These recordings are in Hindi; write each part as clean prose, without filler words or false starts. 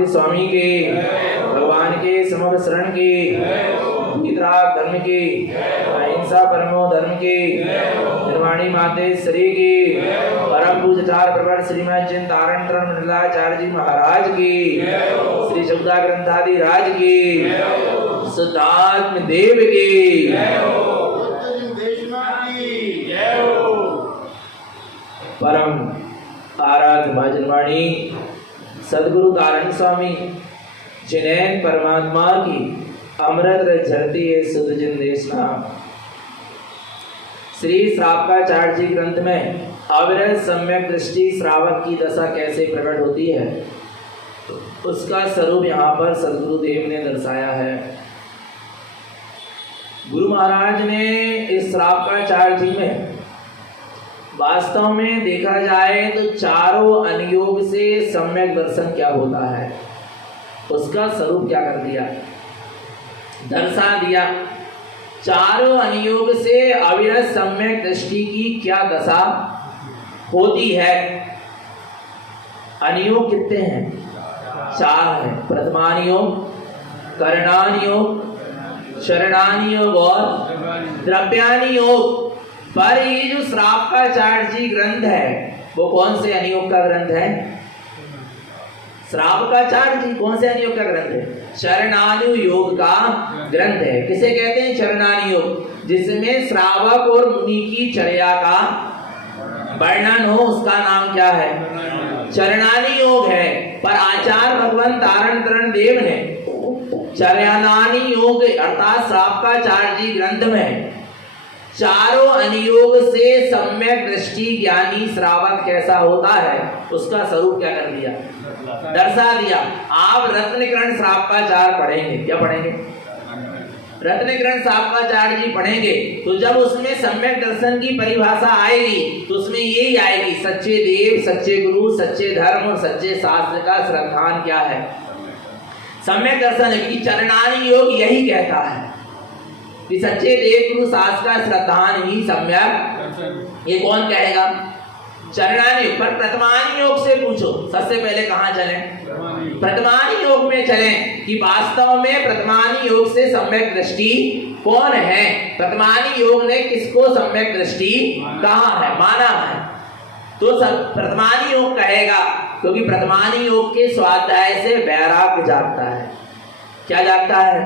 महावीर स्वामी के, भगवान के समग्र शरण की, वितराग धर्म की, अहिंसा परमो धर्म की, निर्वाणी मातेश्वरी की, परम पूज्यचार प्रवर श्रीमद चिंतारण तरण मंडलाचार्य जी महाराज की, श्री शब्दा ग्रंथादि राज की, शुद्धात्म देव की, परम आराध्य भजनवाणी सदगुरु कारण स्वामी जिनैन परमात्मा की अमृत झरती है सुध जिन देशना। श्री श्रावकाचार्य जी ग्रंथ में अविरत सम्यक दृष्टि श्रावक की दशा कैसे प्रकट होती है उसका स्वरूप यहाँ पर सदगुरुदेव ने दर्शाया है। गुरु महाराज ने इस श्रावकाचार्य जी में वास्तव में देखा जाए तो चारों अनुयोग से सम्यक दर्शन क्या होता है उसका स्वरूप क्या कर दिया, दर्शा दिया। चारों अनुयोग से अविरत सम्यक दृष्टि की क्या दशा होती है। अनुयोग कितने हैं? चार है। प्रथमानुयोग, करणानुयोग, शरणानुयोग और द्रव्यानुयोग। पर ये जो श्रावकाचार्य जी ग्रंथ है वो कौन से अनुयोग का ग्रंथ है? श्रावकाचार्य जी कौन से अनुयोग का ग्रंथ है? शरणानुयोग का ग्रंथ है। किसे कहते हैं? शरणानुयोग, जिसमें श्रावक और मुनि की चर्या का वर्णन हो, उसका नाम क्या है? शरणानुयोग है। पर आचार्य भगवान तारण तरण देव ने चर्यानुयोग अर्थात श्रावकाचार्य जी ग्रंथ में चारों अनुयोग से सम्यक दृष्टि ज्ञानी श्रावक कैसा होता है उसका स्वरूप क्या कर दिया, दर्शा दिया। आप रत्नकरण श्रावकाचार्य पढ़ेंगे, क्या पढ़ेंगे? रत्नकरण श्रावकाचार्य जी पढ़ेंगे तो जब उसमें सम्यक दर्शन की परिभाषा आएगी तो उसमें यही आएगी, सच्चे देव, सच्चे गुरु, सच्चे धर्म और सच्चे शास्त्र का श्रद्धान क्या है, सम्यक दर्शन की। चरणानुयोग यही कहता है कि सच्चे देव गुरु शास्त्र का श्रद्धान ही सम्यक। ये कौन कहेगा? चरणानुयोग। पर प्रथमानुयोग से पूछो, सबसे पहले कहाँ चले? प्रथमानुयोग में चले कि वास्तव में प्रथमानुयोग से सम्यक दृष्टि कौन है, प्रथमानुयोग ने किसको सम्यक दृष्टि कहा है, माना है। तो प्रथमानुयोग कहेगा क्योंकि प्रथमानुयोग के स्वाध्याय से वैराग्य जागता है। क्या जागता है?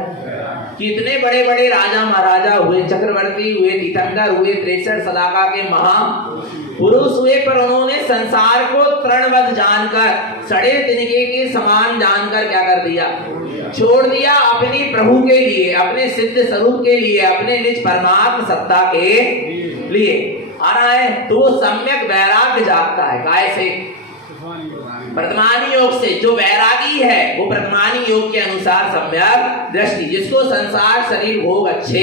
कितने बड़े बड़े राजा महाराजा हुए, चक्रवर्ती हुए, तीर्थंकर हुए, 63 सलाका के महापुरुष हुए, पर उन्होंने संसार को तृणवत जानकर, सड़े तिनके के समान जानकर क्या कर दिया, छोड़ दिया अपनी प्रभु के लिए, अपने सिद्ध स्वरूप के लिए, अपने निज परमात्म सत्ता के लिए आ रहा है। तो वो सम्यक वैराग्य जागता है। काय से? प्रथमानुयोग से। जो वैरागी है वो प्रथमानुयोग के अनुसार सम्यक दृष्टि, जिसको संसार शरीर भोग अच्छे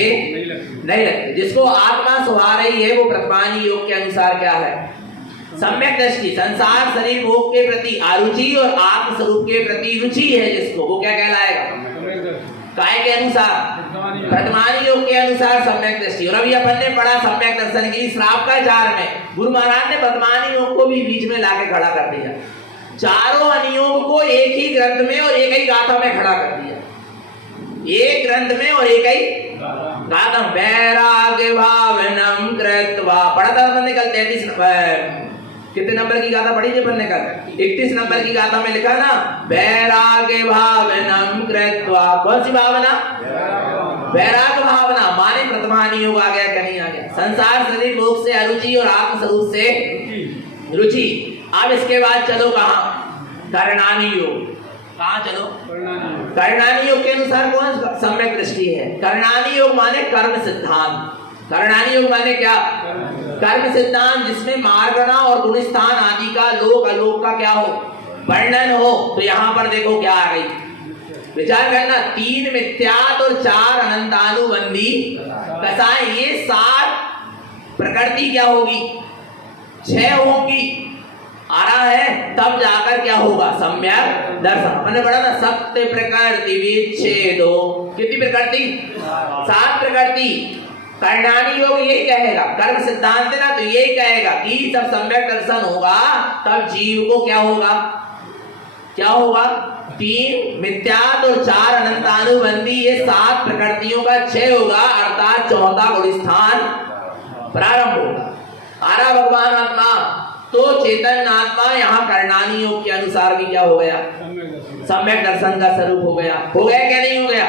नहीं लगते, जिसको आत्मा सुहा रही है, वो प्रथमानुयोग के अनुसार क्या है, सम्यक दृष्टि। संसार शरीर भोग के प्रति अरुचि और आत्म स्वरूप के प्रति रुचि है जिसको, वो क्या कहलाएगा? काय के अनुसार? प्रथमानुयोग के अनुसार सम्यक दृष्टि। और अभी अपन ने पढ़ा सम्यक दर्शन की श्रावकाचार्य में गुरु महाराज ने प्रथमानुयोग को भी बीच में लाके खड़ा कर दिया, चारों अनुयोग को एक ही ग्रंथ में और एक ही गाथा में खड़ा कर दिया, एक ग्रंथ में और एक ही गाथा। वैराग्य भावनम कृत्वा पढ़ा था अपन ने कल 33 नंबर, कितने नंबर की गाथा पढ़ी थी अपन ने कल? 31 नंबर की गाथा में लिखा ना, वैराग्य भावनम कृत्वा। कौन सी भावना? वैराग्य भावना। माने प्रथमानुयोग आ गया क्या नहीं आ गया? संसार शरीर भोग से अरुचि और आत्म स्वरूप से रुचि। अब इसके बाद चलो कहाँ? करणानुयोग। कहाँ चलो? करणानुयोग के अनुसार कौन सम्यक दृष्टि है? करणानुयोग माने कर्म सिद्धांत। करणानुयोग माने क्या? कर्म सिद्धांत, जिसमें मार्गणा और गुणस्थान आदि का लोक अलोक का क्या हो, वर्णन हो। तो यहाँ पर देखो क्या आ गई, विचार करना, 3 मिथ्यात और 4 अनंतानुबंधी दशाएं, ये 7 प्रकृति क्या होगी, 6 होंगी। आ रहा है तब जाकर क्या होगा, सम्यक दर्शन। मैंने पढ़ा ना, सत्य प्रकृति विच्छेदो। कितनी प्रकृति? 7 प्रकृति। करणानुयोग यही कहेगा, कर्म सिद्धांत है ना, तो यही कहेगा कि जब सम्यक दर्शन होगा तब जीव को क्या होगा, क्या होगा? 3 मिथ्यात्व और 4 अनंतानुबंधी, ये 7 प्रकृतियों का क्षय होगा, अर्थात चौथा गुण स्थान प्रारंभ होगा। आरा भगवान आत्मा, तो चेतन आत्मा यहाँ करणानी योग के अनुसार भी क्या हो गया? सम्यक दर्शन का स्वरूप हो गया। हो गया क्या नहीं हो गया?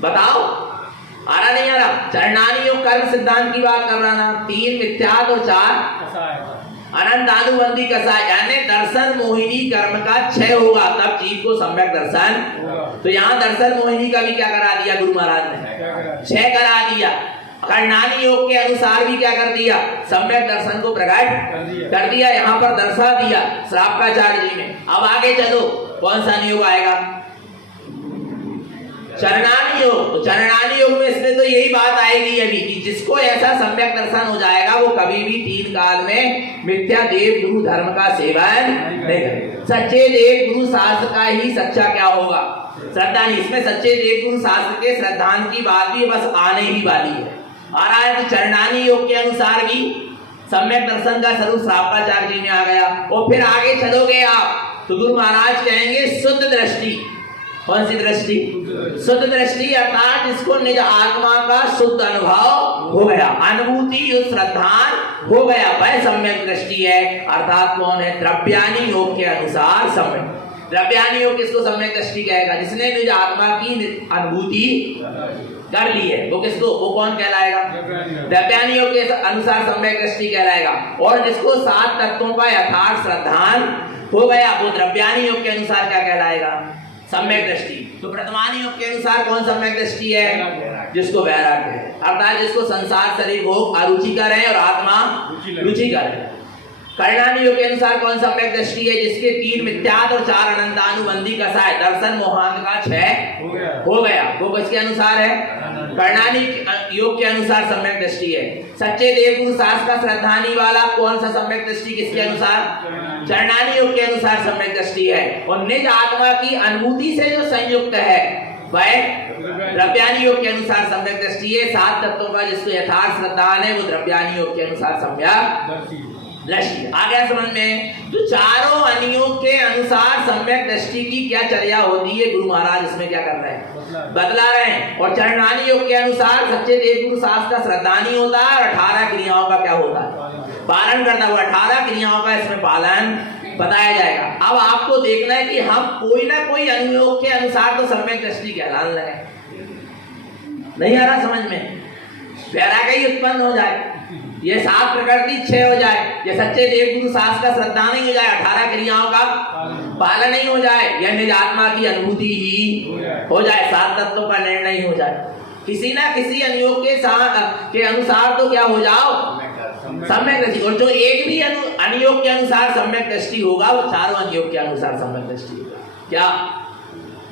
बताओ, आ रहा नहीं आ रहा? चरणानी योग कर्म सिद्धांत की बात कर रहा ना। 3 मिथ्यात्व और 4 अनंत अनुबंधी कसा, यानी दर्शन मोहिनी कर्म का क्षय होगा, तब जीव को सम्यक दर्शन। तो यहाँ दर्शन मोहिनी का भी क्या करा दिया गुरु महाराज ने? क्षय करा दिया। करणानी योग के अनुसार भी क्या कर दिया? सम्यक दर्शन को प्रकट कर दिया, यहाँ पर दर्शा दिया श्रावकाचार्य जी में। अब आगे चलो, कौन सा नियोग आएगा? चरणानी योग। तो चरणानी योग में इसमें तो यही बात आएगी अभी कि जिसको ऐसा सम्यक दर्शन हो जाएगा वो कभी भी 3 काल में मिथ्या देव गुरु धर्म का सेवन नहीं करेगा। सच्चे देव गुरु शास्त्र का ही सच्चा क्या होगा? श्रद्धा नहीं। इसमें सच्चे देव गुरु शास्त्र के श्रद्धान की बात भी बस आने ही वाली है। आ रहा है कि चरणानी योग के अनुसार भी सम्यक दर्शन का स्वरूप श्रावकाचार्य जी में आ गया। और फिर आगे चलोगे आप तो गुरु महाराज कहेंगे शुद्ध दृष्टि। कौन सी दृष्टि? शुद्ध दृष्टि, अर्थात जिसको निज आत्मा का शुद्ध अनुभव हो गया, अनुभूति जो श्रद्धान हो गया, वह सम्यक दृष्टि है। अर्थात कौन है? द्रव्यानी योग के अनुसार सम्यक। द्रव्यानी योग किसको सम्यक दृष्टि कहेगा? जिसने निज आत्मा की अनुभूति कर ली है, वो किसको? वो कौन कहलाएगा? द्रव्यानी योग के अनुसार सम्यक दृष्टि कहलाएगा। और जिसको 7 तत्वों का यथार्थ श्रद्धान हो गया, वो द्रव्यानी योग के अनुसार क्या कहलाएगा? सम्यक दृष्टि। तो प्रथमानी योग के अनुसार कौन सम्यक दृष्टि है? जिसको वैराग्य है, अर्थात जिसको संसार शरीर भोग अरुचिकर है और आत्मा रुचिकर है। करणानी योग के अनुसार कौन सम्यक दृष्टि है? जिसके 3 मिथ्यात्व और 4 अनंतानुबंधी कसा है, दर्शन मोहांत का क्षय हो गया, वो किसके अनुसार है? करणानी योग के अनुसार सम्यक दृष्टि है। सच्चे देव गुरु शास्त्र का श्रद्धानी वाला कौन सा सम्यक दृष्टि? किसके अनुसार? चरणानी योग के अनुसार सम्यक दृष्टि है। और निज आत्मा की अनुभूति से जो संयुक्त है वह द्रव्यानी योग के अनुसार सम्यक दृष्टि है। 7 तत्वों का जिसको यथार्थ श्रद्धान है वो द्रव्यानी योग के अनुसार सम्यक दृष्टि। आ गया समझ में? तो चारों अनियोग के अनुसार सम्यक दृष्टि की क्या चर्या होती है, गुरु महाराज इसमें क्या कर रहे हैं? बतला रहे हैं। और चरणानी योग के अनुसार सच्चे देव गुरु शास्त्र का श्रद्धानी होता है और 18 क्रियाओं का क्या होता है? पालन करता हुआ। 18 क्रियाओं का इसमें पालन बताया जाएगा। अब आपको देखना है कि हम कोई ना कोई अनुयोग के अनुसार तो सम्यक दृष्टि कहलाने लगे। नहीं आ रहा समझ में? वैराग्य ही उत्पन्न हो जाए, ये 7 प्रकृति क्षय हो जाए, ये सच्चे देव गुरु शास्त्र का श्रद्धा नहीं हो जाए, 18 क्रियाओं का पालन नहीं हो जाए, यह निज आत्मा की अनुभूति ही हो जाए, 7 तत्वों का निर्णय नहीं हो जाए, किसी ना किसी अनुयोग के अनुसार तो क्या हो जाओ? सम्यक दृष्टि। और जो एक भी अनुयोग के अनुसार सम्यक दृष्टि होगा वो चारों अनुयोग के अनुसार सम्यक दृष्टि होगा। क्या?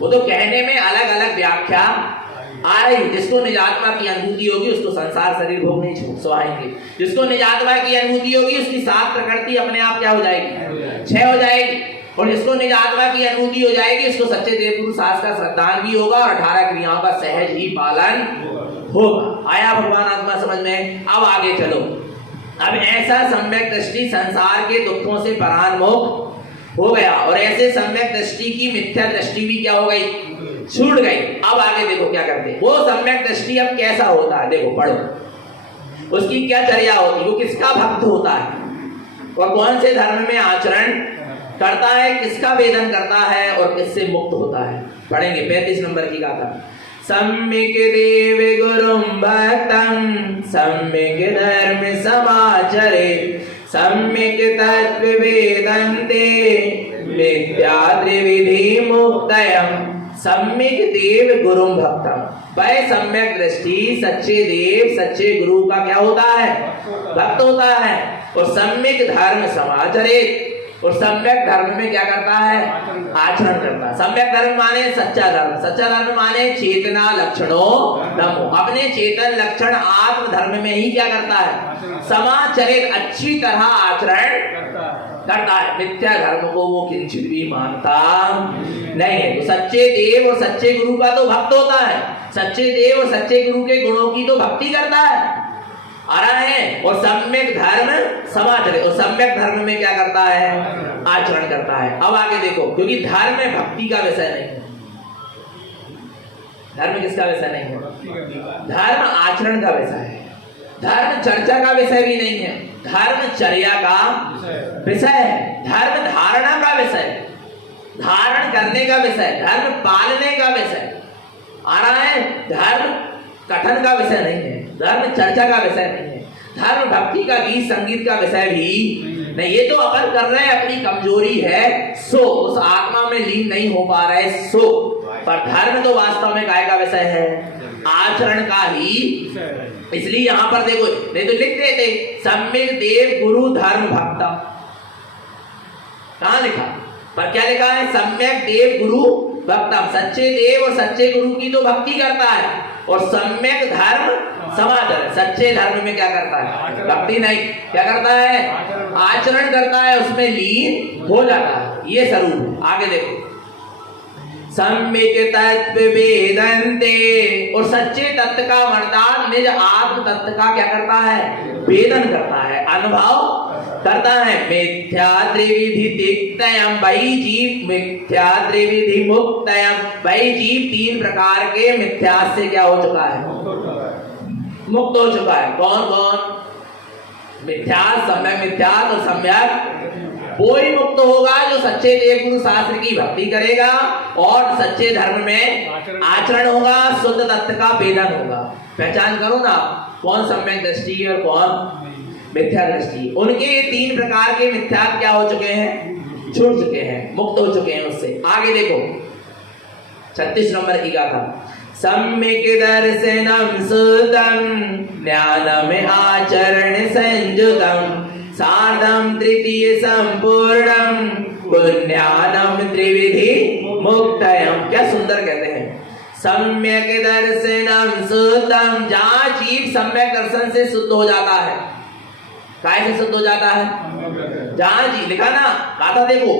वो तो कहने में अलग अलग व्याख्या आ रही। जिसको निजात्मा की अनुभूति होगी उसको संसार शरीर भोग नहीं सुहाएंगे। जिसको निजात्मा की अनुभूति होगी उसकी 7 प्रकृति अपने आप क्या हो जाएगी? क्षय हो जाएगी। और जिसको निजात्मा की अनुभूति हो जाएगी उसको सच्चे देव गुरु शास्त्र का श्रद्धान भी होगा और 18 क्रियाओं का सहज ही पालन होगा। आया भगवान आत्मा समझ में? अब आगे चलो। अब ऐसा सम्यक दृष्टि संसार के दुखों से परान्मुख हो गया और ऐसे सम्यक दृष्टि की मिथ्या दृष्टि भी क्या हो गई? छूट गई। अब आगे देखो क्या करते हैं। वो सम्यक दृष्टि अब कैसा होता है? देखो पढ़ो, उसकी क्या चर्या होती है, वो किसका भक्त होता है और कौन से धर्म में आचरण करता है, किसका वेदन करता है और किससे मुक्त होता है। पढ़ेंगे 35 नंबर की गाथा। सम्यक देव गुरुं भक्तं सम्यक धर्म समाचरे सम्यक तत्व वेदन्ते मिथ्या त्रिविधि मुक्तयम्। सम्यक देव गुरुं भक्तम, वह सम्यक दृष्टि सच्चे देव सच्चे गुरु का क्या होता है? भक्त होता है। और सम्यक धर्म समाचरे, और सम्यक धर्म में क्या करता है? आचरण करता है। सम्यक धर्म माने सच्चा धर्म, सच्चा धर्म माने चेतना लक्षणों धर्मो, अपने चेतन लक्षण आत्म धर्म में ही क्या करता है? समाचरित, अच्छी तरह आचरण करता है। मिथ्या धर्म को वो किंचित भी मानता नहीं है। तो सच्चे देव और सच्चे गुरु का तो भक्त होता है, सच्चे देव और सच्चे गुरु के गुणों की तो भक्ति करता है। आ रहा है। और सम्यक धर्म समाचरे, और सम्यक धर्म में क्या करता है? आचरण करता है। अब आगे देखो, क्योंकि धर्म में भक्ति का विषय नहीं है। धर्म किसका विषय नहीं है? धर्म आचरण का विषय है। धर्म चर्चा का विषय भी नहीं है, धर्म चर्या का विषय है। धर्म धारणा का विषय है, धारण करने का विषय, धर्म पालने का विषय आ रहा है। धर्म कथन का विषय नहीं है, धर्म चर्चा का विषय नहीं है, धर्म भक्ति का गीत संगीत का विषय भी नहीं। ये तो अपन कर रहे हैं, अपनी कमजोरी है सो, उस आत्मा में लीन नहीं हो पा रहे सो, पर धर्म तो वास्तव में काय का विषय है? आचरण का ही। इसलिए यहां पर देखो, नहीं तो लिख देते सम्यक देव गुरु धर्म भक्ता, कहां लिखा? पर क्या लिखा है? सम्यक देव गुरु भक्तम, सच्चे देव और सच्चे गुरु की तो भक्ति करता है, और सम्यक धर्म समाचर, सच्चे धर्म में क्या करता है? भक्ति नहीं, क्या करता है? आचरण करता है, उसमें लीन हो जाता है। ये स्वरूप है। आगे देखो, सम्यक तत्व वेदन्ते, और सच्चे तत्व का मर्दान निज आत्म तत्व का क्या करता है? वेदन करता है, अनुभव करता है। मिथ्या त्रिविधि तिक्तयम, वही जीव मिथ्या त्रिविधि मुक्तयम, वही जीव तीन प्रकार के मिथ्या से क्या हो चुका है? मुक्त हो चुका है। कौन कौन? मिथ्या, सम्यक मिथ्या और सम्यक। वो ही मुक्त होगा जो सच्चे देव गुरु शास्त्र की भक्ति करेगा और सच्चे धर्म में आचरण होगा, शुद्ध तत्व का वेदन होगा। पहचान करो ना, कौन सम्यक दृष्टि और कौन मिथ्या दृष्टि। उनके ये तीन प्रकार के मिथ्या क्या हो चुके हैं? छूट चुके हैं, मुक्त हो चुके हैं उससे। आगे देखो 36 नंबर की गाथा, सम्यक दर्शनम सुतम ज्ञानम आचरण संयुतम सार्धम तृतीय संपूर्णम पुण्यानम त्रिविधि मुक्तयम। क्या सुंदर कहते हैं, सम्यक दर्शनम सुतम, जहां जीव सम्यक दर्शन से शुद्ध हो जाता है। काय से शुद्ध हो जाता है? जहां जी लिखा ना, कहा था देखो,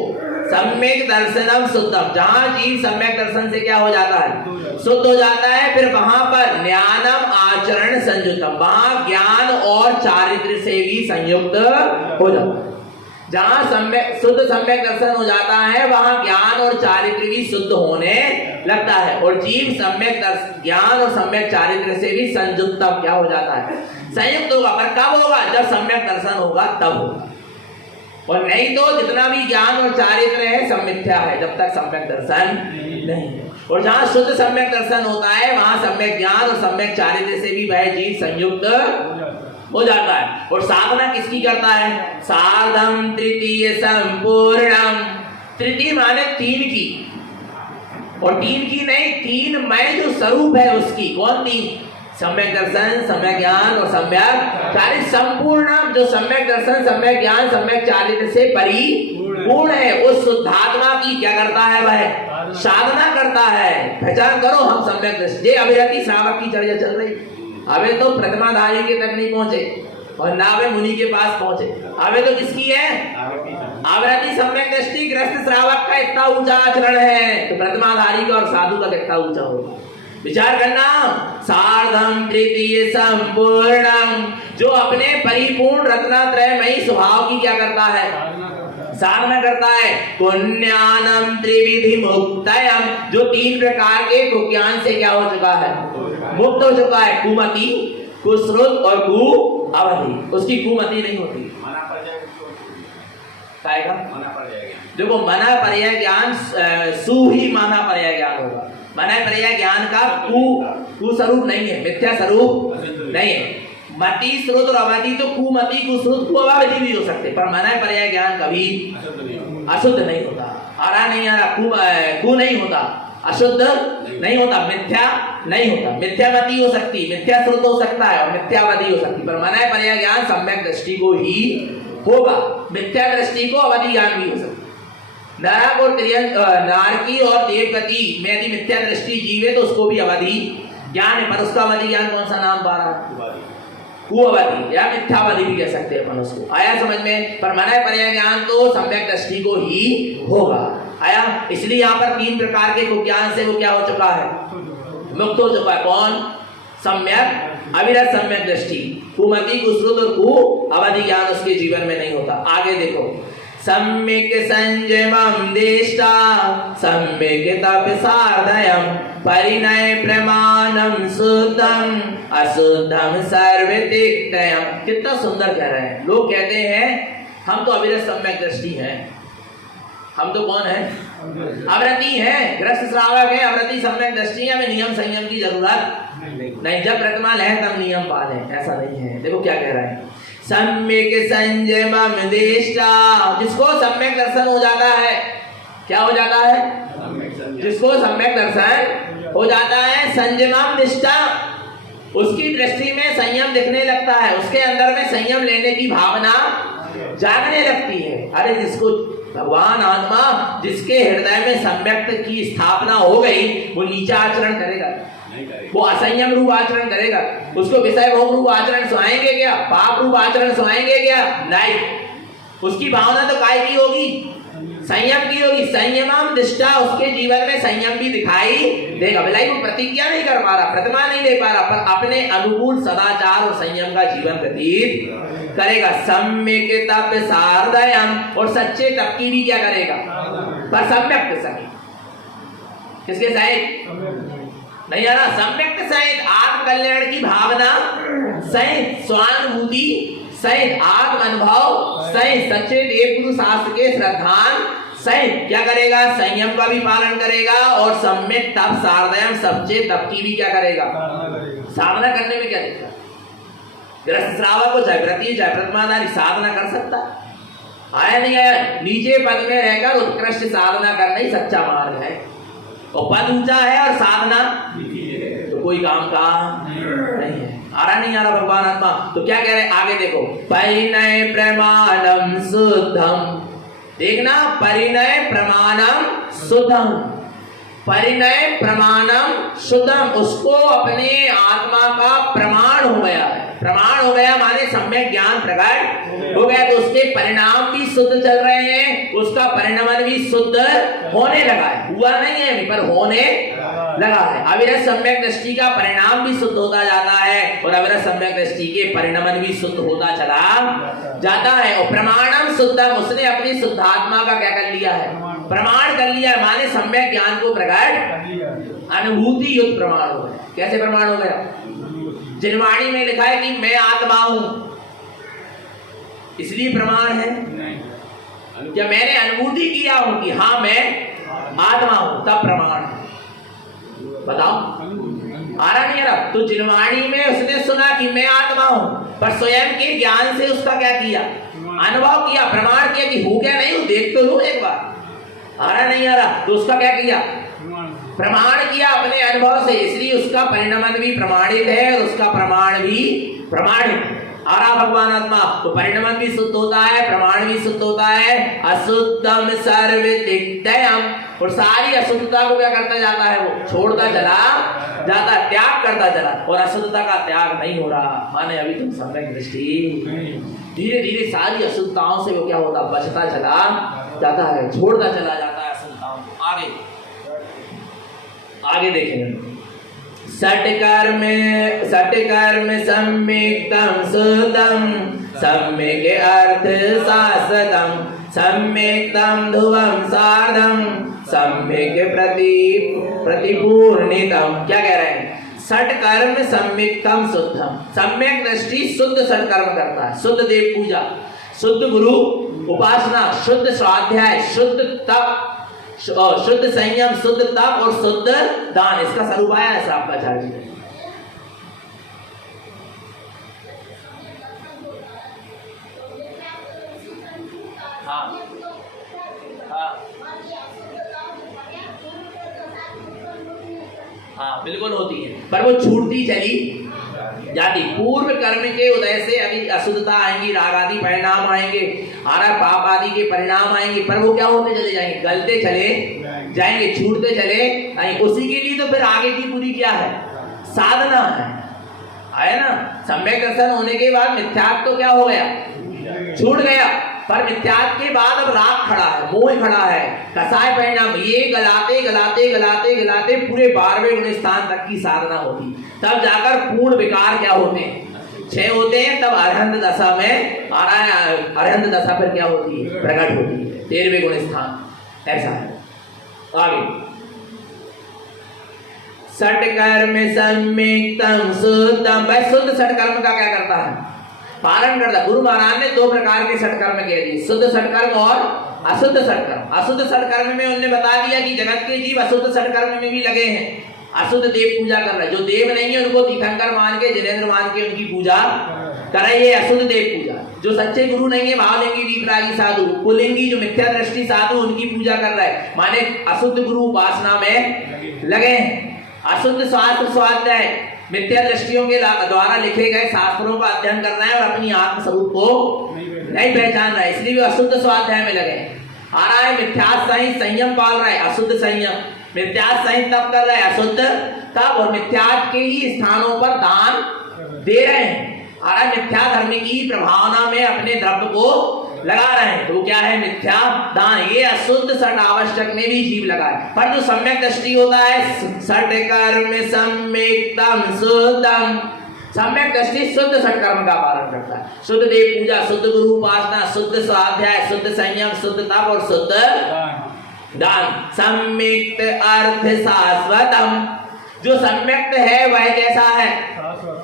सम्यक दर्शनम शुद्धम, जहां जीव सम्यक दर्शन से क्या हो जाता है? शुद्ध हो जाता है। फिर वहां पर ज्ञानम आचरण संयुक्तम, वहां ज्ञान और चारित्र से भी संयुक्त हो जाता है। जहां सम्यक शुद्ध सम्यक दर्शन हो जाता है, वहां ज्ञान और चारित्र भी शुद्ध होने लगता है, और जीव सम्यक ज्ञान और सम्यक चारित्र से भी संयुक्त क्या हो जाता है? संयुक्त होगा। पर कब होगा? जब सम्यक दर्शन होगा तब होगा, और नहीं तो जितना भी ज्ञान और चारित्र है सब मिथ्या है जब तक सम्यक दर्शन नहीं है। और जहां शुद्ध सम्यक दर्शन होता है, वहां सम्यक ज्ञान और सम्यक चारित्र से भी वह जीव संयुक्त हो जाता है। और साधना किसकी करता है? सार्धम तृतीय संपूर्णम, तृतीय माने तीन की, और तीन की नहीं, तीन मय जो स्वरूप है उसकी। कौन तीन? सम्यक दर्शन, सम्यक ज्ञान और सम्यक चारित्र। संपूर्ण जो सम्यक दर्शन, सम्यक ज्ञान, सम्यक चारित्र से परिपूर्ण है, उस शुद्धात्मा की क्या करता है? वह साधना करता है। पहचान करो, हम सम्यक दर्शन। ये अभिरति श्रावक की चर्चा चल रही, अबे तो प्रतिमाधारी के तक नहीं पहुंचे और ना वे मुनि के पास पहुंचे। अबे तो किसकी है? अविरति सम्यक दृष्टि गृहस्थ श्रावक का इतना ऊंचा आचरण है, तो प्रतिमाधारी का और साधु का कितना ऊंचा होगा? विचार करना। सार्धम तृतीय संपूर्णम, जो अपने परिपूर्ण रत्नात्रयमयी स्वभाव की क्या करता है? साधना करता है। पुण्यानम त्रिविधि मुक्तयम, जो तीन प्रकार के कुज्ञान से क्या हो चुका है? मुक्त हो चुका है। कुमति, कुश्रुत और कुअवधि। उसकी कुमति नहीं होती। देखो मना पर्याय ज्ञान सु ही माना पर्याय ज्ञान होगा। मना पर्याय ज्ञान का कु स्वरूप नहीं है, मिथ्या स्वरूप नहीं है। मति श्रुत और अवधि तो कुमति, कुश्रुत, कुअवधि भी हो सकते, पर मना पर्याय ज्ञान कभी अशुद्ध नहीं होता। आ रहा नहीं आ रहा, कु नहीं होता, अशुद्ध नहीं होता, मिथ्या नहीं होता। मिथ्यावधि हो सकती, मिथ्या श्रुत हो सकता है और मिथ्यावधि हो सकती, पर मना पर्याय ज्ञान सम्यक दृष्टि को ही होगा। मिथ्या दृष्टि को अवधि ज्ञान भी हो सकता है। नरक और नारकी और देवगति में यदि मिथ्या दृष्टि जीव है तो उसको भी अवधि ज्ञान है, पर उसका अवधि ज्ञान कौन सा नाम पा रहा है? कुअवधि या मिथ्यावधि भी कह सकते हैं अपन उसको। आया समझ में? पर मना पर्याय ज्ञान तो सम्यक दृष्टि को ही होगा। आया? इसलिए यहाँ पर तीन प्रकार के कुज्ञान से वो क्या हो चुका है? मुक्त हो चुका है। कौन? सम्यक अविरत सम्यक दृष्टि, कुमति कुश्रुत और कु अवधि ज्ञान उसके जीवन में नहीं होता। आगे देखो, सम्यक संयमं देष्टा सम्यक तपसार्धयम् परिणय प्रमाणम शुद्धम अशुद्धम सर्वतिक्तयम्। कितना सुंदर कह रहे हैं। लोग कहते हैं हम तो अविरत सम्यक दृष्टि हैं, हम तो कौन है? अवरती हैं, ग्रस्त श्रावक है, अवरती सम्यक दृष्टि है, हमें नियम संयम की जरूरत नहीं, जब प्रतिमा है तब नियम पालें, ऐसा नहीं है। देखो क्या कह रहा है, सम्यक संयमम देष्टा, जिसको सम्यक दर्शन हो जाता है, क्या हो जाता है? जिसको सम्यक दर्शन हो जाता है, संयमम निष्ठा, उसकी दृष्टि में संयम दिखने लगता है, उसके अंदर में संयम लेने की भावना जागने लगती है। अरे जिसको भगवान आत्मा जिसके हृदय में सम्यक्त की स्थापना हो गई, वो नीचा आचरण करेगा, वो असंयम रूप आचरण करेगा, उसको विषय भोग रूप आचरण सुहाएंगे क्या? पाप रूप आचरण सुहाएंगे क्या? नहीं। उसकी भावना तो काय की होगी? संयम की होगी। संयमम निष्ठा, उसके जीवन में संयम भी दिखाई देगा। भलाई वो प्रतिज्ञा नहीं कर पा रहा, प्रतिमा नहीं ले पा रहा, पर अपने अनुकूल सदाचार और संयम का जीवन व्यतीत करेगा। सम्यक तप सार्धयम्, और सच्चे तप की भी क्या करेगा? पर सम्यक सहित। किसके सहित? नहीं है ना, सम्यक सहित, आत्म कल्याण की भावना सहित, स्वानुभूति सहित, आत्म अनुभव सहित, सच्चे देव गुरु शास्त्र के श्रद्धान सहित क्या करेगा? संयम का भी पालन करेगा और सम्यक तप सार्धयम्, सच्चे तप की भी क्या करेगा? साधना करने में क्या दिक्कत? ग्रस्त श्रावक को चाहे व्रती चाहे प्रतिमाधारी साधना कर सकता है, आया नहीं आया? नीचे पद में रहकर उत्कृष्ट साधना करना ही सच्चा मार्ग है, और पद ऊंचा है और साधना तो कोई काम का नहीं है। आ रहा नहीं आ रहा भगवान आत्मा? तो क्या कह रहे हैं आगे देखो, परिणय प्रमाणम शुद्धम, देखना, परिणय प्रमाणम शुद्धम, परिणय प्रमाणम शुद्धम, उसको अपने आत्मा का प्रमाण हो गया है। प्रमाण हो गया माने सम्यक ज्ञान प्रकट हो गया, तो उसके परिणाम भी शुद्ध चल रहे हैं, उसका परिणमन भी शुद्ध होने लगा है, हुआ नहीं है पर होने लगा है। अविरत सम्यक दृष्टि का परिणाम भी शुद्ध होता जाता है, और अविरत सम्यक दृष्टि के परिणमन भी शुद्ध होता चला जाता है। और प्रमाणम शुद्धम, उसने अपनी शुद्धात्मा का क्या कर लिया है? प्रमाण कर लिया, माने सम्यक ज्ञान को प्रकट अनुभूति युक्त प्रमाण हो गया। कैसे प्रमाण हो गया? जिनवाणी में लिखा है कि मैं आत्मा हूं, इसलिए प्रमाण है। क्या मैंने अनुभूति किया हूं कि हाँ मैं आत्मा हूं, तब प्रमाण है। बताओ, आ रहा नहीं आ रहा? तो जिनवाणी में उसने सुना कि मैं आत्मा हूं, पर स्वयं के ज्ञान से उसका क्या किया? अनुभव किया, प्रमाण किया कि हूं क्या नहीं हूं, देख तो लूं एक बार। आ रहा नहीं आ रहा? तो उसका क्या किया? प्रमाण किया अपने अनुभव से, इसलिए उसका परिणमन भी प्रमाणित है और उसका प्रमाण भी प्रमाणित है। आ रहा भगवान आत्मा? तो परिणमन भी शुद्ध होता है, प्रमाण भी शुद्ध होता है। अशुद्धम सर्वतिक्तयम्, और सारी अशुद्धता को क्या करता जाता है? वो छोड़ता चला जाता, त्याग करता चला, और अशुद्धता का त्याग नहीं हो रहा, माने अभी तुम सम्यक दृष्टि, धीरे धीरे सारी अशुद्धताओं से वो क्या होता? बचता चला जाता है, छोड़ता चला जाता है अशुद्धताओं को। आगे देखेंगे, सटकर्म सम्यक्तम शुद्धम सम्यक अर्थ शाश्वतम सम्यक्तम ध्रुवम सार्धम सम्यक प्रतिपूर्णितम। क्या कह रहे हैं? सटकर्म सम्यक्तम शुद्धम, सम्यक दृष्टि शुद्ध सटकर्म करता है, शुद्ध देव पूजा, शुद्ध गुरु उपासना, शुद्ध स्वाध्याय, शुद्ध तप, शुद्ध संयम, शुद्ध तप और शुद्ध दान, इसका स्वरूप आया है आपका आचार्य जी। हाँ हाँ बिल्कुल होती है, पर वो छूटती चली जाती। पूर्व कर्म के उदय से अभी अशुद्धता आएंगी, राग आदि परिणाम आएंगे, आरा पाप आदि के परिणाम आएंगे, पर वो क्या होते चले जाएंगे? गलते चले जाएंगे, छूटते चले आएंगे। उसी के लिए तो फिर आगे की पूरी क्या है? साधना है ना? सम्यक दर्शन होने के बाद मिथ्यात्व तो क्या हो गया? छूट गया, पर मिथ्यात्व के बाद अब राग खड़ा है, मोह खड़ा है, कसाय परिणाम, ये गलाते गलाते गलाते गलाते पूरे 12वें गुण स्थान तक की साधना होती, तब जाकर पूर्ण विकार क्या होते हैं? 6 होते हैं तब अरहंत दशा में आ रहा है। अरहंत दशा पर क्या होती है? प्रकट होती है 13वें गुण स्थान। ऐसा है। आगे षटकर्म सम्मिक्तम शुद्धम। भाई शुद्ध षटकर्म का क्या करता है? पालन करता है। गुरु महाराज ने 2 प्रकार के षटकर्म कह दिए, शुद्ध षटकर्म और अशुद्ध षटकर्म। अशुद्ध षटकर्म में उन्होंने बता दिया कि जगत के जीव अशुद्ध षटकर्म में भी लगे हैं, अशुद्ध देव पूजा कर रहे हैं। जो देव नहीं है उनको तीर्थंकर मान के, जिनेंद्र मान के उनकी पूजा कर रहे हैं, अशुद्ध देव पूजा। जो सच्चे गुरु नहीं है, भावलिंगी वीतरागी साधु, कुलिंगी जो मिथ्या दृष्टि साधु, उनकी पूजा कर रहे हैं, माने अशुद्ध गुरु उपासना में लगे हैं। अशुद्ध शास्त्र स्वाध्याय, मिथ्या दृष्टियों के द्वारा लिखे गए शास्त्रों का अध्ययन कर रहे हैं और अपनी आत्म स्वरूप को नहीं पहचान रहे, इसलिए वे अशुद्ध स्वाध्याय में लगे। आ रहा है मिथ्यास सहित संयम पाल रहा है, अशुद्ध संयम। मिथ्यास सहित तब कर रहे हैं, अशुद्ध तब। और मिथ्यास के ही स्थानों पर दान दे रहे हैं। आ रहा है मिथ्या धर्म की प्रभावना में अपने द्रव्य को लगा रहे हैं, तो क्या है? मिथ्या दान। ये अशुद्ध षट आवश्यक में भी जीव लगा है। पर जो सम्यक दृष्टि होता है, षट कर्म सम्यक्तम शुद्धम, सम्यक दृष्टि शुद्ध षटकर्म का पालन करता है। शुद्ध देव पूजा, शुद्ध गुरु उपासना, शुद्ध स्वाध्याय, शुद्ध संयम, शुद्ध तप और शुद्ध दान। सम्यक्त अर्थ शाश्वतम। जो सम्यक्त है वह कैसा है?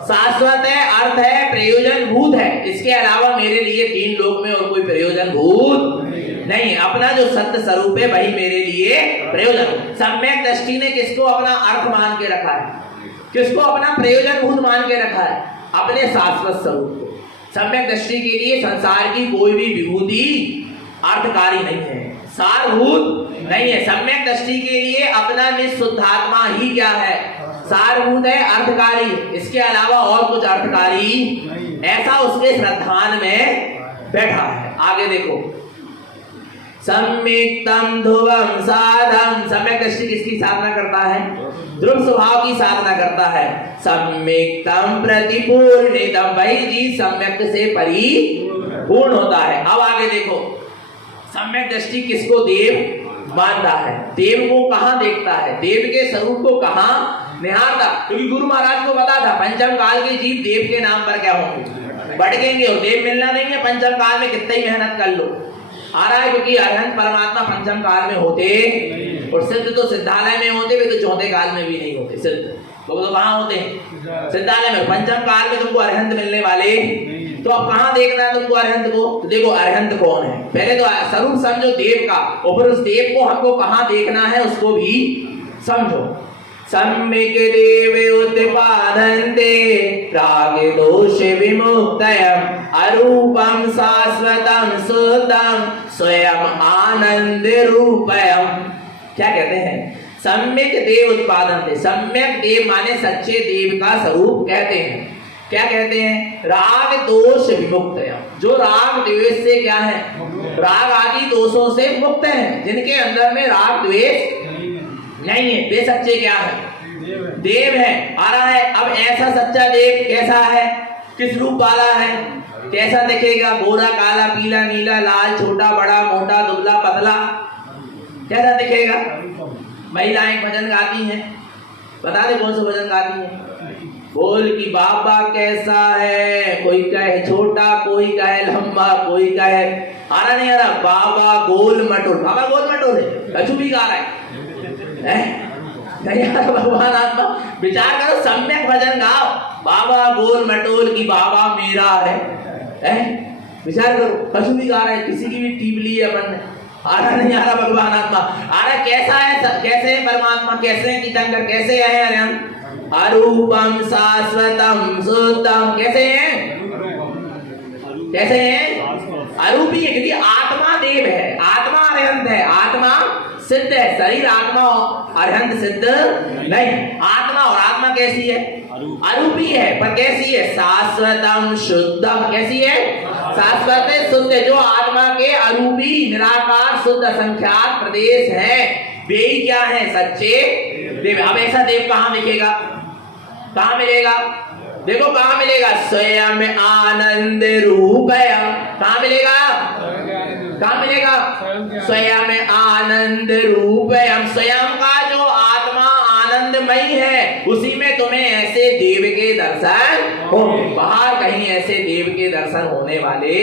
शाश्वत है, अर्थ है, प्रयोजन भूत है। इसके अलावा मेरे लिए 3 लोक में और कोई प्रयोजन भूत नहीं। अपना जो सत्य स्वरूप है वही मेरे लिए प्रयोजन। सम्यक दृष्टि ने किसको अपना अर्थ मान के रखा है? किसको अपना प्रयोजन भूत मान के रखा है? अपने शाश्वत स्वरूप को। सम्यक दृष्टि के लिए संसार की कोई भी विभूति अर्थकारी नहीं है, सारभूत नहीं है। सम्यक दृष्टि के लिए अपना निःशुद्धात्मा ही क्या है? सारभूत है, अर्थकारी। इसके अलावा और कुछ अर्थकारी ऐसा उसके श्रद्धान में बैठा है। आगे देखो, सम्यक्तम ध्रुवम साधम। सम्यक दृष्टि किसकी साधना करता है? ध्रुव स्वभाव की साधना करता है। सम्यक्तम प्रतिपूर्णितम, वही जी सम्यक से परिपूर्ण होता है। अब आगे देखो, सम्यक दृष्टि किसको देव मानता है? देव को कहाँ देखता है? देव के स्वरूप को कहाँ निहारता? क्योंकि गुरु महाराज को पता था पंचम काल के जीव देव के नाम पर क्या होंगे? भटकेंगे और देव मिलना नहीं है पंचम काल में, कितना ही मेहनत कर लो। आ रहा है क्योंकि अरहंत परमात्मा पंचम काल में होते और सिद्ध तो सिद्धालय में होते, वे तो चौथे काल में भी नहीं होते। सिद्ध वो तो कहाँ होते हैं? सिद्धालय में। पंचम काल में तुमको अरहंत मिलने वाले, तो अब कहाँ देखना है तुमको अरहंत को? तो देखो अरहंत कौन है, पहले तो स्वरूप समझो देव का, और फिर उस देव को हमको कहाँ देखना है उसको भी समझो। सम्यक देव उत्पादन्ते राग दोष विमुक्तयम् अरूपम शाश्वतम शुद्धम स्वयं आनंद रूपयम्। क्या कहते हैं? सम्यक देव उत्पादन्ते। सम्यक देव माने सच्चे देव का स्वरूप कहते हैं। क्या कहते हैं? राग दोष विमुक्तयम्। जो राग द्वेष से क्या है? राग आदि दोषों से मुक्त हैं, जिनके अंदर में राग द्वेष नहीं है, वे सच्चे क्या है? देव है। आ रहा है अब ऐसा सच्चा देव कैसा है? किस रूप वाला है? कैसा दिखेगा? गोरा, काला, पीला, नीला, लाल, छोटा, बड़ा, मोटा, दुबला, पतला, कैसा दिखेगा? महिलाएं भजन गाती हैं, बता दे कौन सा भजन गाती हैं? बोल कि बाबा कैसा है, कोई कहे छोटा, कोई कहे लंबा, कोई कहे, आ रहा नहीं आ रहा? बाबा गोल मटोल। बाबा गोल मटोल है, कछु भी गा रहा है? नहीं यार, भगवान आत्मा विचार करो, सम्यक भजन गाओ। बाबा गोल मटोल की बाबा मेरा है? विचार करो, कछु भी गा रहा है, किसी की भी टीप ली है अपन ने। आ रहा नहीं आ रहा? भगवान आत्मा आ रहा कैसा है? कैसे है परमात्मा? कैसे है तीर्थंकर? कैसे है अरहंत? अरूपम शाश्वतम शुद्धम। कैसे हैं? कैसे हैं? अरूपी है, क्योंकि आत्मा देव है, आत्मा अरहंत है, आत्मा सिद्ध है। शरीर आत्मा अरहंत सिद्ध नहीं। आत्मा और आत्मा कैसी है? अरूपी है, पर कैसी है? शाश्वतम शुद्धम। कैसी है? शाश्वत है, शुद्ध है। जो आत्मा के अरूपी निराकार शुद्ध असंख्यात प्रदेश है, वे ही क्या है? सच्चे देव। अब ऐसा देव कहाँ दिखेगा? कहाँ मिलेगा? देखो कहाँ मिलेगा? स्वयं आनंद रूपयम्। कहाँ मिलेगा? कहाँ मिलेगा? स्वयं आनंद रूपयम्। स्वयं का जो आत्मा आनंदमयी है, उसी में तुम्हें ऐसे ऐसे देव के दर्शन हो, बाहर कहीं ऐसे देव के दर्शन होने वाले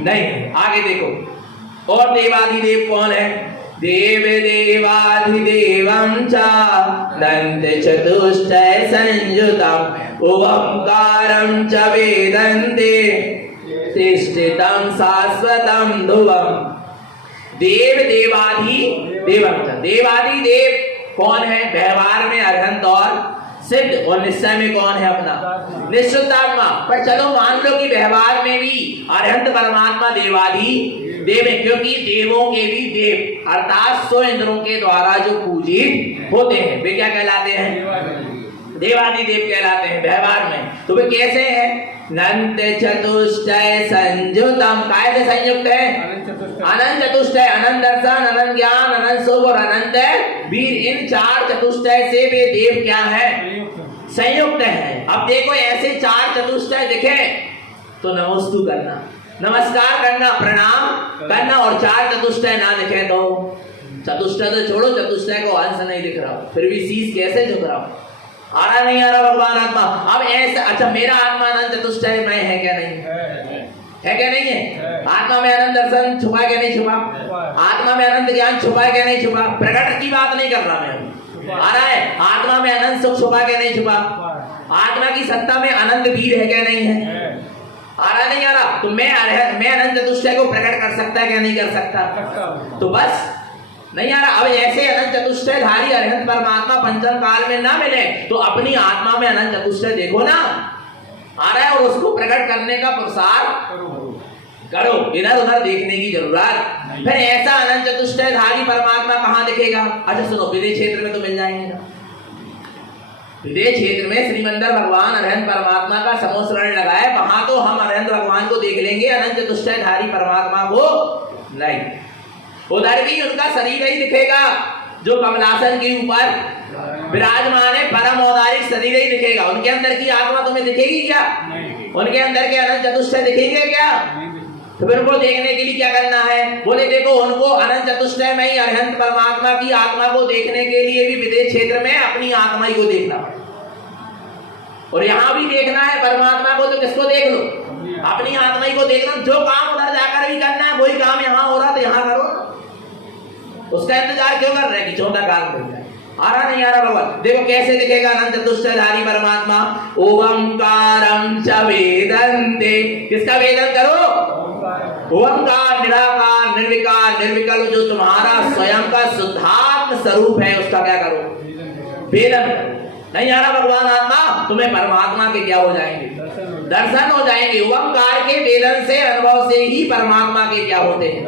नहीं। आगे देखो, और देवाधिदेव कौन है? देव देवाधिदेवं च अनंत चतुष्टय संयुतम् ओंकारं च वेदन्ते तिष्ठितं शाश्वतं ध्रुवम्। देव देवाधिदेवं च, देवाधिदेव कौन है? व्यवहार में अरहंत और सिद्ध, और निश्चय में कौन है? अपना निश्चित आत्मा। पर चलो मान लो कि व्यवहार में भी अरहंत परमात्मा देवाधिदेव है, क्योंकि देवों के भी देव अर्थात 100 इंद्रों के द्वारा जो पूजित होते हैं वे क्या कहलाते हैं? देवाधिदेव कहलाते हैं व्यवहार में। तो वे कैसे हैं? अनंत चतुष्टय संयुतम, काय से संयुक्त है? अनंत चतुष्टय, अनंत दर्शन, अनंत ज्ञान, अनंत सुख और अनंत वीर, इन 4 चतुष्टय से वे देव क्या है? संयुक्त है। अब देखो ऐसे 4 चतुष्टय दिखे तो नमोस्तु करना, नमस्कार करना, प्रणाम करना, और 4 चतुष्टय ना दिखे तो चतुष्टय तो छोड़ो, चतुष्टय को अंश नहीं दिख रहा हो फिर भी शीश कैसे झुक रहा हो? आ रहा नहीं आ रहा भगवान आत्मा? अब ऐसा, अच्छा मेरा आत्मा अनंत चतुष्टय में है क्या? नहीं है क्या? नहीं है। आत्मा में अनंत दर्शन छुपा क्या? नहीं छुपा। आत्मा में अनंत ज्ञान छुपा क्या? नहीं छुपा। प्रकट की बात नहीं कर रहा मैं, आ रहा है। आत्मा में अनंत सुख छुपा क्या? नहीं छुपा। आत्मा की सत्ता में अनंत वीर है क्या? नहीं है। आ रहा नहीं आ रहा? तो मैं अनंत चतुष्टय को प्रकट कर सकता है क्या? नहीं कर सकता। तो बस नहीं आ रहा। अब ऐसे अनंत चतुष्टय धारी अरहंत परमात्मा पंचम काल में ना मिले तो अपनी आत्मा में अनंत चतुष्टय देखो ना, आ रहा है, और उसको प्रकट करने का प्रसार करो, इधर उधर देखने की जरूरत। फिर ऐसा अनंत चतुष्टय धारी परमात्मा कहाँ दिखेगा? अच्छा सुनो, विदेश क्षेत्र में तो मिल जाएंगे ना। विदेश क्षेत्र में श्रीमंदर भगवान अरहंत परमात्मा का समोसरण लगाए, वहां तो हम अरहंत भगवान को देख लेंगे, अनंत चतुष्टय धारी परमात्मा को नहीं। उधर भी उनका शरीर ही दिखेगा जो कमलासन के ऊपर विराजमान है, परम औदारिक शरीर ही दिखेगा। उनके अंदर की आत्मा तुम्हें दिखेगी क्या? उनके अंदर के अनंत चतुष्टय दिखेंगे क्या? तो फिर उनको देखने के लिए क्या करना है? बोले देखो, उनको अनंत चतुष्टय में ही अरहंत परमात्मा की आत्मा को देखने के लिए भी विदेश क्षेत्र में अपनी आत्मा ही को देखना, और यहाँ भी देखना है परमात्मा को तो किसको देख लो? अपनी आत्मा ही को देखना। जो काम उधर जाकर भी करना है वही काम यहाँ हो रहा तो यहाँ करो, उसका इंतजार क्यों कर रहे हैं कि चौथा काल मिल जाए? आ रहा नहीं आ रहा भगवान? देखो कैसे दिखेगा अनंत चतुष्टयधारी परमात्मा। ओंकारं च वेदन्ते, किसका वेदन करो? ओंकार, निराकार, निर्विकार, निर्विकल्प, जो तुम्हारा स्वयं का शुद्धात्म स्वरूप है, उसका क्या करो? वेदन। नहीं आ रहा भगवान आत्मा? तुम्हें परमात्मा के क्या हो जाएंगे? दर्शन हो जाएंगे। ओंकार के वेदन से, अनुभव से ही परमात्मा के क्या होते हैं?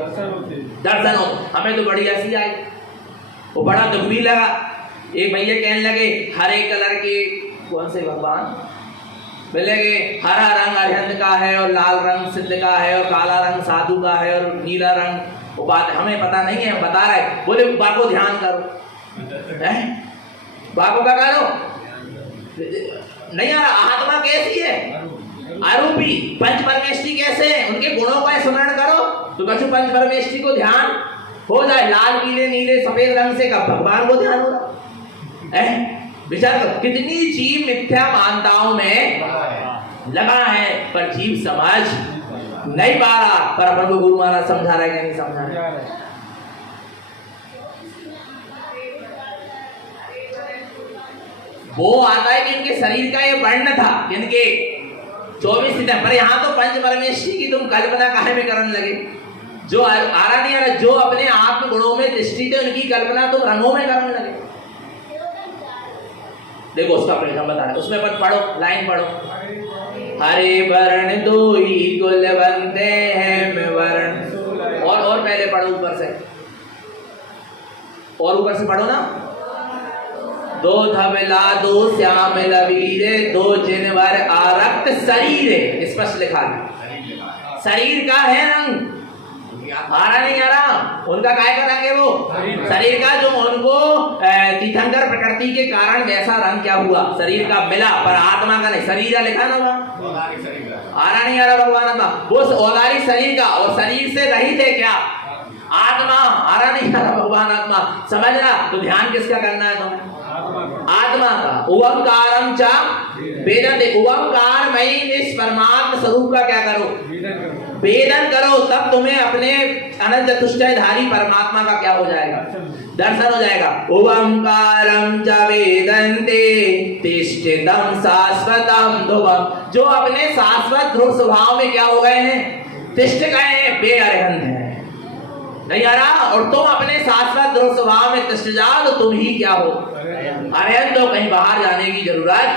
दर्शन हो। हमें तो बड़ी हंसी आई, वो बड़ा दुख भी लगा। एक भैया कहने लगे हरे कलर के कौन से भगवान मिलेंगे? हरा रंग अरहंत का है और लाल रंग सिद्ध का है और काला रंग साधु का है और नीला रंग वो बात हमें पता नहीं है, बता रहे। बोले बाको ध्यान करो, बाको का करो। नहीं आ रहा। आत्मा कैसी है? आरूपी। पंच परमेष्टि कैसे है? उनके गुणों का स्मरण करो तो कछु पंच परमेष्टि को ध्यान हो जाए। लाल पीले नीले सफेद रंग से कब भगवान को ध्यान हो रहा है? विचार करो, कितनी जीव मिथ्या मान्यताओं में लगा है पर जीव समझ नहीं पा रहा। पर अपन को गुरु महाराज समझा रहा है क्या? नहीं समझा रहा है। वो आता है कि इनके शरीर का ये वर्ण था, इनके 24 सितंबर। यहाँ तो पंच परमेष्टि की तुम कल्पना काहे में करने लगे? जो आ रहा नहीं आ रहा, जो अपने आत्म गुणों में दृष्टि थे उनकी कल्पना तुम रंगों में करने लगे। देखो उसका परिणाम बता रहे, उसमें पर पढ़ो, लाइन पढ़ो। हरे वर्ण दो ही कुल बनते हैं वर्ण, और पहले पढ़ो ऊपर से, और ऊपर से पढ़ो ना। दो धवला दो श्याम लवीरे, दो जिनवर आरक्त शरीर। स्पष्ट लिखा है शरीर का है रंग। आ रहा नहीं आ रहा? उनका काय का रंग है? वो शरीर का, जो उनको तीर्थंकर प्रकृति के कारण वैसा रंग क्या हुआ शरीर का मिला, पर आत्मा का नहीं। शरीर लिखा ना वहाँ। आ रहा नहीं आ रहा भगवान आत्मा? वो औदारिक शरीर का, और शरीर से रहित है क्या? आत्मा आ रहा नहीं आ रहा, भगवान आत्मा समझ रहा, तो ध्यान किसका करना है तुम्हें? आत्मा का। ओंकारम च वेदन, ओंकार मई निस परमात्मा स्वरूप का क्या करो? वेदन करो, तब तुम्हें अपने अनंत चतुष्टयधारी परमात्मा का क्या हो जाएगा? दर्शन हो जाएगा। ओंकारम च वेदन्ते तिष्ठितम शाश्वतम ध्रुवम, जो अपने शाश्वत ध्रुव स्वभाव में क्या हो गए हैं? तिष्ठ गए हैं, बेअरहंत है, नहीं आ रहा। और तुम अपने शाश्वत ध्रुव स्वभाव में तिष्ठ जाओ तो तुम ही क्या हो? अरहंत हो, कहीं बाहर जाने की जरूरत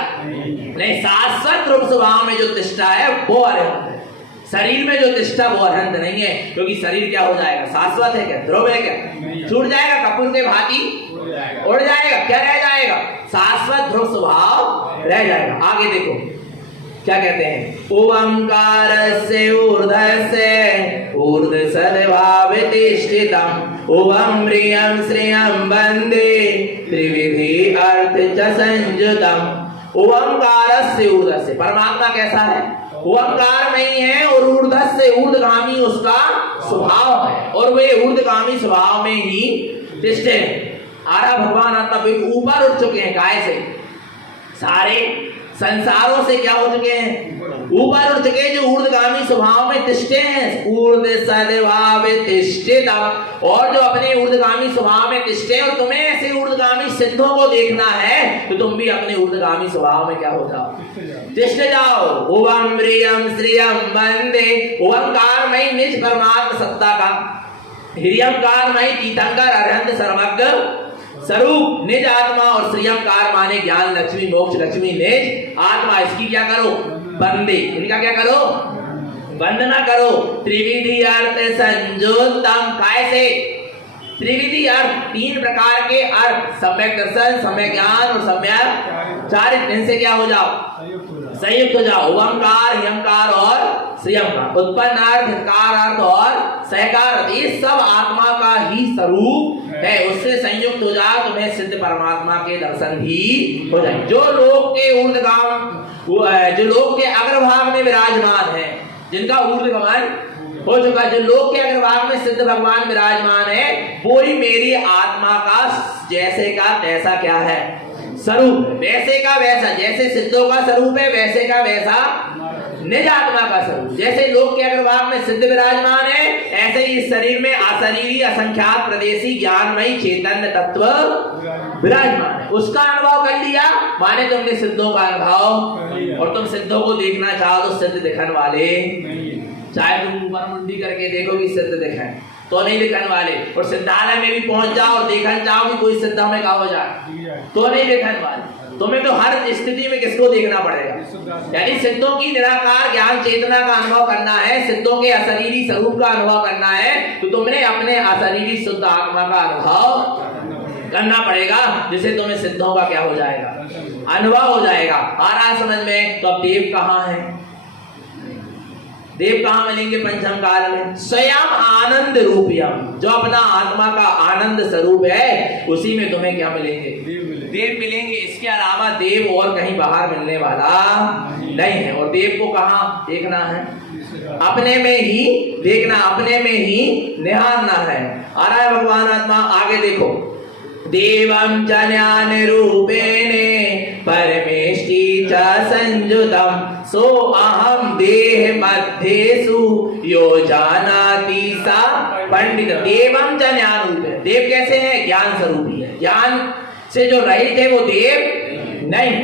नहीं। शाश्वत ध्रुव स्वभाव में जो तिष्ठा है वो अरहंत है, शरीर में जो तिष्ठा वो अरहंत नहीं है, क्योंकि शरीर क्या हो जाएगा? शाश्वत है क्या? ध्रुव है क्या? छूट जाएगा, कपूर के भांति उड़ जाएगा। क्या रह जाएगा? शाश्वत ध्रुव स्वभाव रह जाएगा। आगे देखो क्या कहते हैं? ओंकारस्य ऊर्ध्वस्य ऊर्ध्व सद्भाव तिष्ठितम् ओम प्रियं श्रियं वन्दे त्रिविधि अर्थ च संयुतम्। ओंकारस्य ऊर्ध्वस्य, परमात्मा कैसा है? ओंकार नहीं है, और ऊर्ध्वस्य ऊर्ध्वगामी उसका स्वभाव है, और वे ऊर्ध्वगामी स्वभाव में ही तिष्ठे। आरा भगवान आत्मा ऊपर उठ चुके हैं, काय से? सारे संसारों से क्या हो चुके हैं? ऊपर उठ चुके, जो ऊर्ध्वगामी स्वभाव में तिष्ठे हैं। ऊर्ध्व सद्भाव तिष्ठितम्, और जो अपने ऊर्ध्वगामी स्वभाव में तिष्ठे, और तुम्हें ऐसे ऊर्ध्वगामी सिद्धों को देखना है तो तुम भी अपने ऊर्ध्वगामी स्वभाव में क्या हो जाओ? तिष्ठ जाओ। ओम प्रियं श्रियं वन्दे, ओंकारमय निज परमात्म सत्ता का, हिरण्यकारमय तीर्थंकर अरहंत सर्वज्ञ स्वरूप निज आत्मा, और श्रियंकार माने ज्ञान लक्ष्मी मोक्ष लक्ष्मी निज आत्मा, इसकी क्या करो? बंदे, इनका क्या करो? वंदना करो। त्रिविधि अर्थ संयुतम, काय से? त्रिविधि अर्थ, तीन प्रकार के अर्थ, सम्यक दर्शन, सम्यक ज्ञान और सम्यक चारित्र, इनसे क्या हो जाओ? संयुक्त हो जाओ। ओंकार, हिरण्यकार और श्रियंकार, उत्पन्न अर्थ, हितकार अर्थ और सहकार अर्थ, ये सब आत्मा का ही स्वरूप है, उससे संयुक्त हो जाओ, तुम्हें सिद्ध परमात्मा के दर्शन भी हो जाए। जो लोग के ऊर्ध्वगाम, जो लोग के अग्रभाग में विराजमान है, जिनका ऊर्ध्वगमन हो चुका, जो लोग के अग्रभाग में सिद्ध भगवान विराजमान है, वो ही मेरी आत्मा का जैसे का तैसा क्या है? स्वरूप। वैसे का वैसा, जैसे सिद्धों का स्वरूप है वैसे का वैसा निज आत्मा का स्वरूप। जैसे लोग के अग्रभाग में सिद्ध विराजमान है, ऐसे ही इस शरीर में अशरीरी असंख्यात प्रदेशी ज्ञानमयी चैतन्य तत्व विराजमान है। उसका अनुभव कर लिया माने तुमने सिद्धों का अनुभव, और तुम सिद्धों को देखना चाहो तो सिद्ध दिखने वाले, चाहे तुम ऊपर मुंडी करके देखो कि सिद्ध दिखाए तो नहीं दिखने वाले, और सिद्धालय में भी पहुंच जाओ और देखना चाहो कि कोई सिद्ध हमें कहा हो जाए तो नहीं दिखने वाले। तुम्हें तो हर स्थिति में किसको देखना पड़ेगा? यानी सिद्धों की निराकार ज्ञान चेतना का अनुभव करना है, सिद्धों के अशरीरी स्वरूप का अनुभव करना है, तो तुमने अपने अशरीरी शुद्ध आत्मा का अनुभव करना पड़ेगा, जिससे तुम्हें सिद्धों का क्या हो जाएगा? अनुभव हो जाएगा। आ रहा है समझ में? तो अब देव कहाँ है? देव कहाँ मिलेंगे? पंचम काल में। स्वयं आनंद रूपयम, जो अपना आत्मा का आनंद स्वरूप है, उसी में तुम्हें क्या मिलेंगे? देव मिलेंगे। इसके अलावा देव और कहीं बाहर मिलने वाला नहीं है। और देव को कहाँ देखना है? अपने में ही देखना, अपने में ही निहारना है। आ रहा है भगवान आत्मा। आगे देखो, देवं च ज्ञान रूपेणे परमेष्टि च संयुतम् सो अहम देह मध्येषु यो जानाति सा पंडित। देवं च ज्ञान रूप है। देव कैसे है? ज्ञान स्वरूपी है। ज्ञान से जो रहित है वो देव नहीं।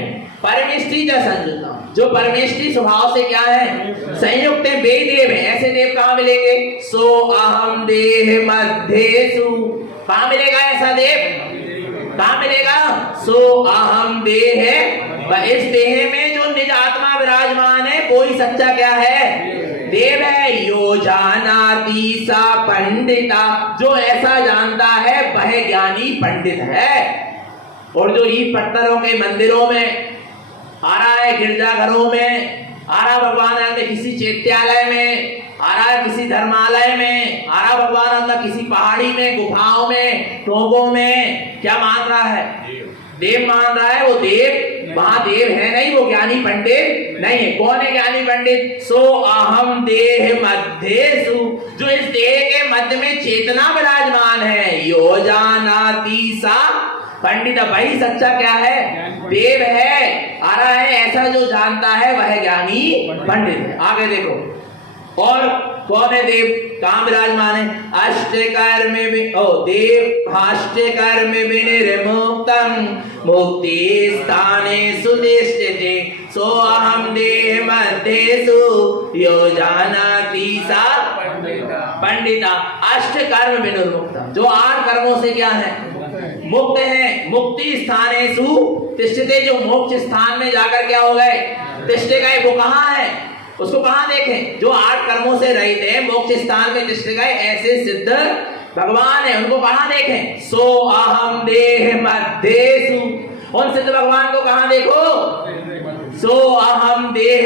परमेष्टि च संयुतम्, जो परमेष्टि स्वभाव से क्या है? संयुक्त है, वे देव है। ऐसे देव कहाँ मिलेंगे? सो अहम देह मध्येषु, कहाँ मिलेगा ऐसा देव? कहाँ मिलेगा? सो अहम देह, इस देह में जो निज आत्मा विराजमान है वो ही सच्चा क्या है? देव है। यो जानाति सा पंडिता, जो ऐसा जानता है वह ज्ञानी पंडित है। और जो ईट पत्थरों के मंदिरों में आ रहा है, गिरजाघरों में आ रहा, भगवान ने किसी चैत्यालय में आ रहा है, किसी धर्मालय में आ रहा, भगवान किसी पहाड़ी में, गुफाओं में, टोगों में क्या मान रहा है? देव मान रहा है, वो देव महादेव है नहीं, वो ज्ञानी पंडित नहीं है। कौन है ज्ञानी पंडित? सो अहम देह मध्येसु, जो इस देह के मध्य में चेतना विराजमान है। यो जानाति सा पंडित, भाई सच्चा क्या है? देव है। आ रहा है ऐसा जो जानता है वह ज्ञानी पंडित है। आगे देखो और कौन है देव? कहां विराजमान है? अष्टकर्म में देव अष्टकर्म विनिर्मुक्तम मुक्ति स्थाने सुतिष्ठते सो अहम देह मध्येसु यो जानाति सा पंडिता। अष्टकर्म विनिर्मुक्तम, जो 8 कर्मों से क्या है? मुक्त है। मुक्ति स्थानेषु तिष्ठते, जो मोक्ष स्थान में जाकर क्या हो गए? तिष्ठ गए। वो कहाँ है? उसको कहां देखें? जो 8 कर्मों से रहित है, मोक्ष स्थान में तिष्ठ गए, ऐसे सिद्ध भगवान है। उनको कहां देखें? सो अहम देह मध्येसु, उन सिद्ध भगवान को कहां देखो? सो अहम देह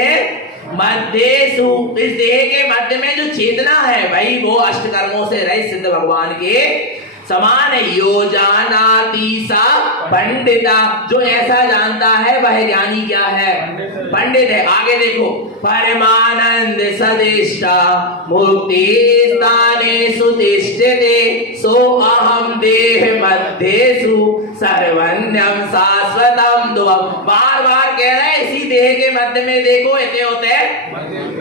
मध्येसु, इस देह के मध्य में जो चेतना है भाई, वो अष्ट कर्मों से रहित सिद्ध भगवान के समान है। यो जानाति सा पंडिता, जो ऐसा जानता है वह ज्ञानी क्या है? पंडित है। आगे देखो परमानंद सदिष्टा मुक्ति स्थाने सुतिष्ठते सो अहम देह मध्येसु सर्वन्यम शाश्वतम द्वम। बार बार कह रहे हैं इसी देह के मध्य में देखो, इतने होते हैं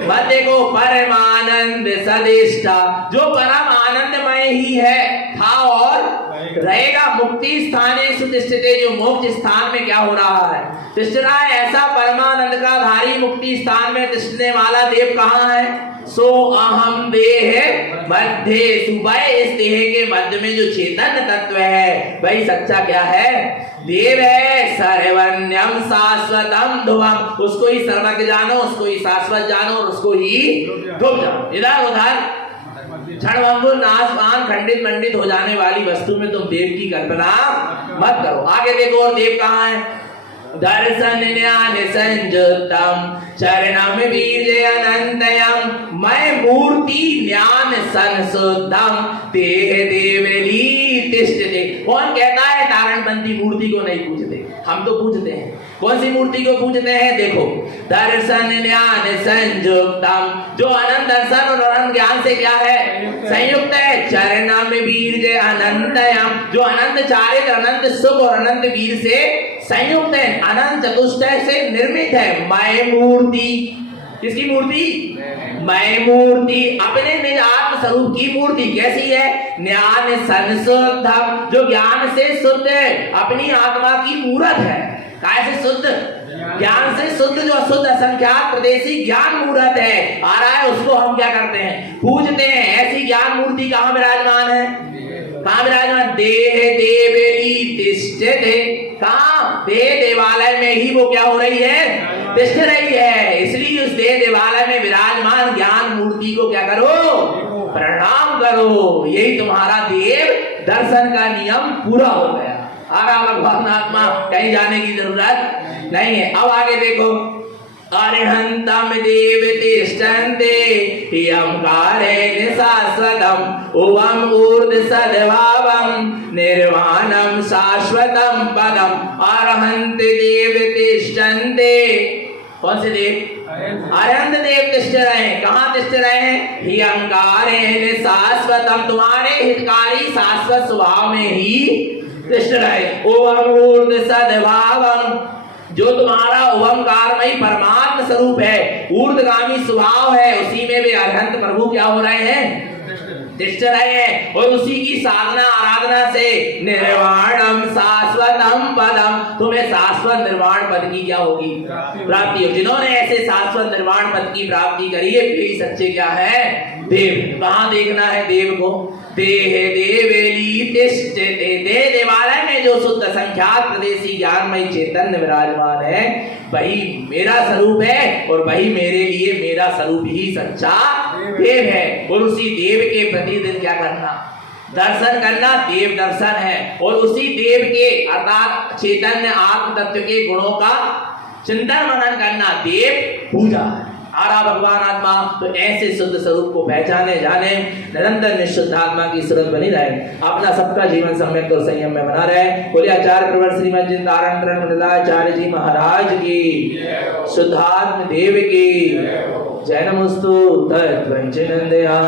मध्य को परमानंद सदिष्टा, जो परम आनंदमय ही है, था और रहेगा। मुक्ति स्थाने सुतिष्ठते, जो मोक्ष स्थान में क्या हो रहा है? तिष्ठ रहा है। ऐसा परमानंद का धारी मुक्ति स्थान में तिष्ठने वाला देव कहाँ है? सो अहम देह मध्येसु, भाई इस देह के मध्य में जो चेतन तत्व है भाई सच्चा क्या है? देव है। सर्वन्यम शाश्वतम ध्रुवम, उसको ही सर्वज्ञ जानो, उसको ही शाश्वत जानो और उसको ही ध्रुव जानो। इधर उधर क्षणभंगुर नाशवान खंडित मंडित हो जाने वाली वस्तु में तुम देव की कल्पना मत करो। आगे देखो और देव कहाँ है? दर्शन ज्ञान संयुक्तम चरणम बीज अनंतयम मैं मूर्ति ज्ञान संशुद्धम देह देवली तिष्ठते। कौन कहता है तारणबंदी मूर्ति को नहीं पूजते? हम तो पूजते हैं। कौन सी मूर्ति को पूजते हैं? देखो दर्शन ज्ञान संयुक्तम, जो अनंत दर्शन और अनंत ज्ञान से क्या है? संयुक्त है। चरणम बीज अनंतयम, जो अनंत चारित्र अनंत सुख और अनंत वीर से संयुक्त है, अनंत चतुष्टय से निर्मित है। मैं मूर्ति, किसकी मूर्ति? मैं मूर्ति, अपने निज आत्म स्वरूप की मूर्ति। कैसी है? ज्ञान संशुद्धम, जो ज्ञान से शुद्ध है, अपनी आत्मा की मूर्त है। कैसे शुद्ध? ज्ञान से शुद्ध, जो अशुद्ध असंख्यात प्रदेशी ज्ञान मूर्त है आ रहा है, उसको हम क्या करते हैं? पूजते हैं। ऐसी ज्ञान मूर्ति कहाँ विराजमान है? कहाँ विराजमान? देह देवली तिष्ठते। कहाँ? देह देवालय में ही वो क्या हो रही है? तिष्ठ रही है। इसलिए उस देह देवालय में विराजमान ज्ञान मूर्ति को क्या करो? प्रणाम करो। यही तुम्हारा देव दर्शन का नियम पूरा हो गया। आगा भगवान आत्मा, कहीं जाने की जरूरत नहीं है। अब आगे देखो अरिहंतम देव तिष्ठन्ते यम कारेण शाश्वतम उवम ऊर्ध सद्भावम निर्वाणम शाश्वतम पदम। अरहंत देव तिष्ठन्ते, कौन से देव? अरिहंत देव तिष्ठ रहे। कहाँ तिष्ठ रहे हैं? यम कारेण शाश्वतम, तुम्हारे हितकारी शाश्वत स्वभाव में ही तिष्ठ रहे। उवम ऊर्ध सद्भावम, जो तुम्हारा ओंकारमयी परमात्म स्वरूप है, ऊर्ध्वगामी स्वभाव है, उसी में वे अरहंत प्रभु क्या हो रहे हैं? तिष्ठ रहे हैं। और उसी की साधना आराधना से निर्वाणम शाश्वतम पदम, तुम्हें शाश्वत निर्वाण पद की क्या होगी? प्राप्ति होगी। जिन्होंने ऐसे शाश्वत निर्वाण पद की प्राप्ति करी है, वे सच्चे क्या है? देव। कहाँ देखना है देव को? देह देवेली तिष्ठते, देह देवालय में जो शुद्ध संख्यात प्रदेशी ज्ञानमय चैतन्य विराजमान है, वही मेरा स्वरूप है और वही मेरे लिए मेरा स्वरूप ही सच्चा देव है। और उसी देव के प्रतिदिन क्या करना? दर्शन करना। देव दर्शन है। और उसी देव के अर्थात चैतन्य आत्म तत्व के गुणों का चिंतन मनन करना देव पूजा है। आ रहा भगवान आत्मा, तो ऐसे शुद्ध स्वरूप को पहचाने जाने, निरंतर निशुद्ध आत्मा की सूरत बनी रहे, अपना सबका जीवन सम्यक और संयम में बना रहे। बोले आचार्य प्रवर श्रीमद जिंदारण मंडलाचार्य जी महाराज की, शुद्धात्म देव की जय। नमस्तु तत्वंचनंदयान।